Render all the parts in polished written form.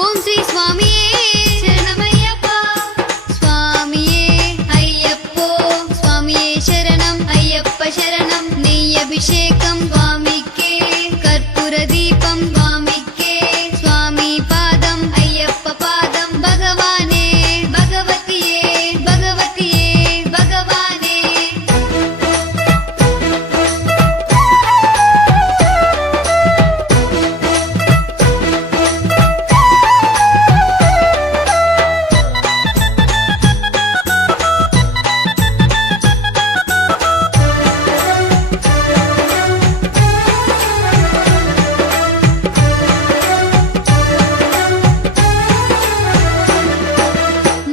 ఓం శ్రీ స్వామియే శరణమయ్యప్ప స్వామియే అయ్యప్పో స్వామియే శరణం అయ్యప్ప శరణం నెయ్యభిషేకం స్వామికే కర్పూర దీపం స్వామికే స్వామి పాదం అయ్యప్ప పాదం భగవానే భగవతియే భగవతియే భగవానే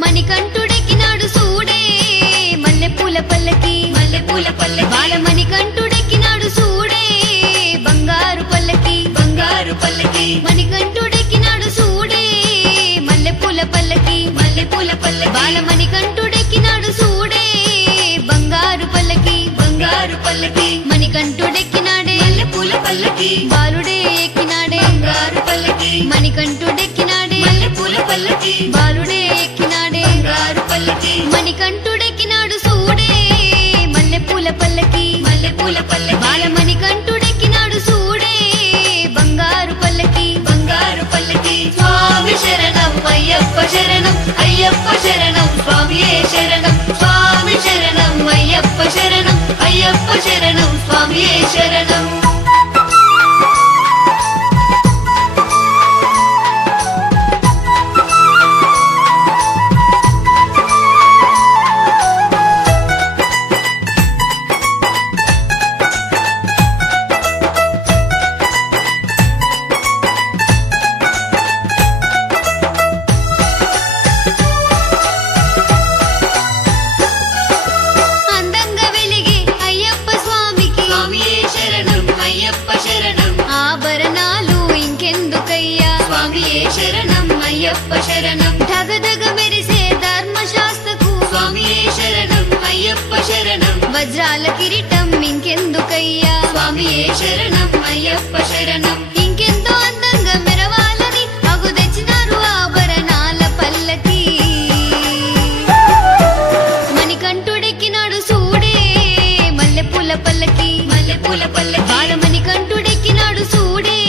మణికంఠుడెక్కినాడు సూడే మల్లెపూల పల్లకి బాలమణికంఠుడెక్కినాడు సూడే బంగారు పల్లకి మణికంఠుడెక్కినాడు సూడే మల్లెపూల పల్లకి బాలమణికంఠుడెక్కినాడు సూడే బంగారు పల్లకి మణికంఠుడెక్కినాడే బాలుడే ఎక్కినాడే మణికంఠుడెక్కినాడే బాలుడే ఎక్కినాడే మణికంఠుడెక్కినాడు సూడే మల్లెపూల పల్లకి బాలమణికంఠుడెక్కినాడు సూడే బంగారు పల్లకి స్వామి శరణం అయ్యప్ప శరణం అయ్యప్ప శరణం స్వామియే శరణం స్వామి శరణం అయ్యప్ప శరణం అయ్యప్ప శరణం స్వామియే శరణం అందంగా వెలిగే అయ్యప్ప స్వామికి స్వామియే శరణం అయ్యప్ప శరణం ఆభరణాలు ఇంకెందుకయ్యా స్వామియే శరణం అయ్యప్ప శరణం ధగధగ మెరిసే ధర్మశాస్త్రకు స్వామియే శరణం అయ్యప్ప శరణం వజ్రాల కిరీటం ఇంకెందుకయ్యా స్వామియే శరణం అయ్యప్ప శరణం ఇంకెంతో అందంగా మెరవాలని అగు తెచ్చినారు ఆభరణాల పల్లకి మణికంఠుడెక్కినాడు సూడే మల్లెపూల పల్లకి బాలమణికంఠుడెక్కినాడు సూడే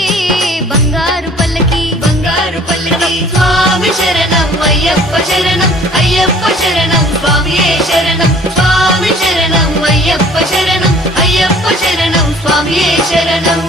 బంగారు పల్లకి స్వామి శరణం అయ్యప్ప శరణం అయ్యప్ప శరణం స్వామియే శరణం స్వామి శరణం అయ్యప్ప శరణం అయ్యప్ప శరణం స్వామియే శరణం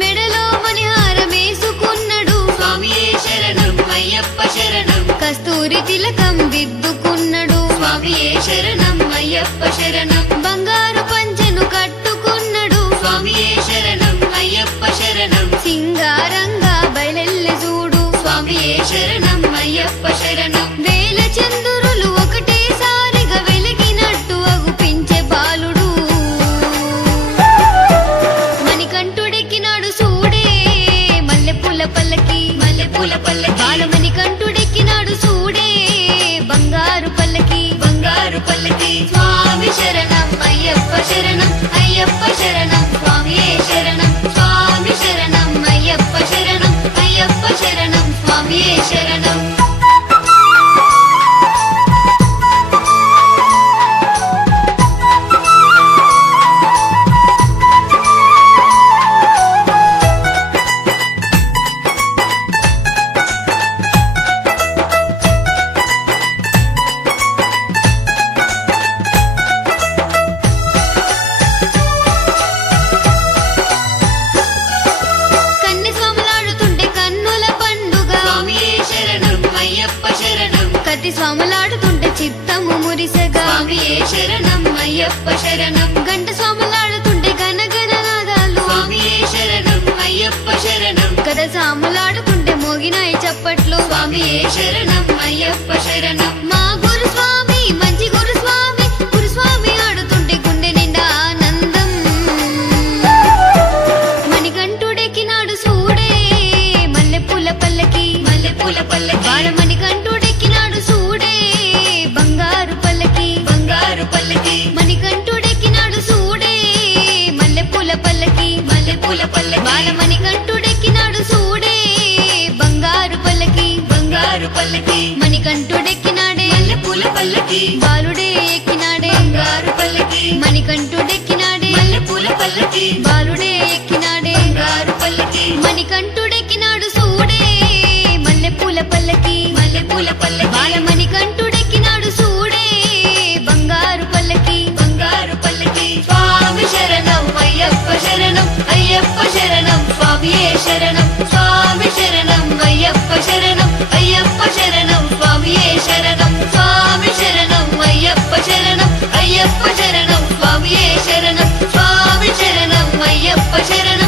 మెడలో మణిహారమేసుకున్నడు స్వామియే శరణం అయ్యప్ప శరణం కస్తూరి తిలకం దిద్దుకున్నడు స్వామియే శరణం అయ్యప్ప శరణం బంగారు పంచెను కట్టుకున్నడు స్వామియే శరణం అయ్యప్ప శరణం సింగారంగా బయలెల్లె చూడు స్వామియే శరణం అయ్యప్ప శరణం వేల చంద్రులు ఒకటేసారిగా వెలిగినట్టు అగుపించే బాలుడు మణికంఠుడెక్కినాడు సూడే మల్లెపూల పల్లకి బాలమణికంఠుడెక్కినాడు సూడే బంగారు పల్లకి స్వామి శరణం అయ్యప్ప శరణం అయ్యప్ప శరణం స్వామియే శరణం స్వామి శరణం అయ్యప్ప శరణం అయ్యప్ప శరణం స్వామియే శరణం కన్నె స్వాములాడుతుంటే కన్నుల పండుగ స్వామియే శరణం అయ్యప్ప శరణం కత్తి స్వాములాడుతుంటే చిత్తము మురిసగా స్వామియే శరణం అయ్యప్ప శరణం గంట స్వాములాడుతుంటే గనగననాదాలు స్వామియే శరణం అయ్యప్ప శరణం కథ సాములాడుతుంటే మోగినాయి చప్పట్లు స్వామియే శరణం అయ్యప్ప శరణం మా గురు స్వామి మంచి గురు పల్లకి బాలుడే ఎక్కినాడే బంగారు పల్లకి మణికంఠుడెక్కినాడే మల్లెపూల పల్లకి బాలుడే ఎక్కినాడే బంగారు పల్లకి మణికంఠుడెక్కినాడు సూడే మల్లెపూల పల్లకి మల్లెపూల పల్లకి బాలమణికంఠుడెక్కినాడు సూడే బంగారు పల్లకి బంగారు పల్లకి స్వామి శరణం అయ్యప్ప శరణం అయ్యప్ప శరణం స్వామియే శరణం స్వామి శరణం అయ్యప్ప శరణం అయ్యప్ప శరణం స్వామియే శరణం స్వామి శరణం అయ్యప్ప శరణం అయ్యప్ప శరణం స్వామియే శరణం స్వామి శరణం అయ్యప్ప శరణం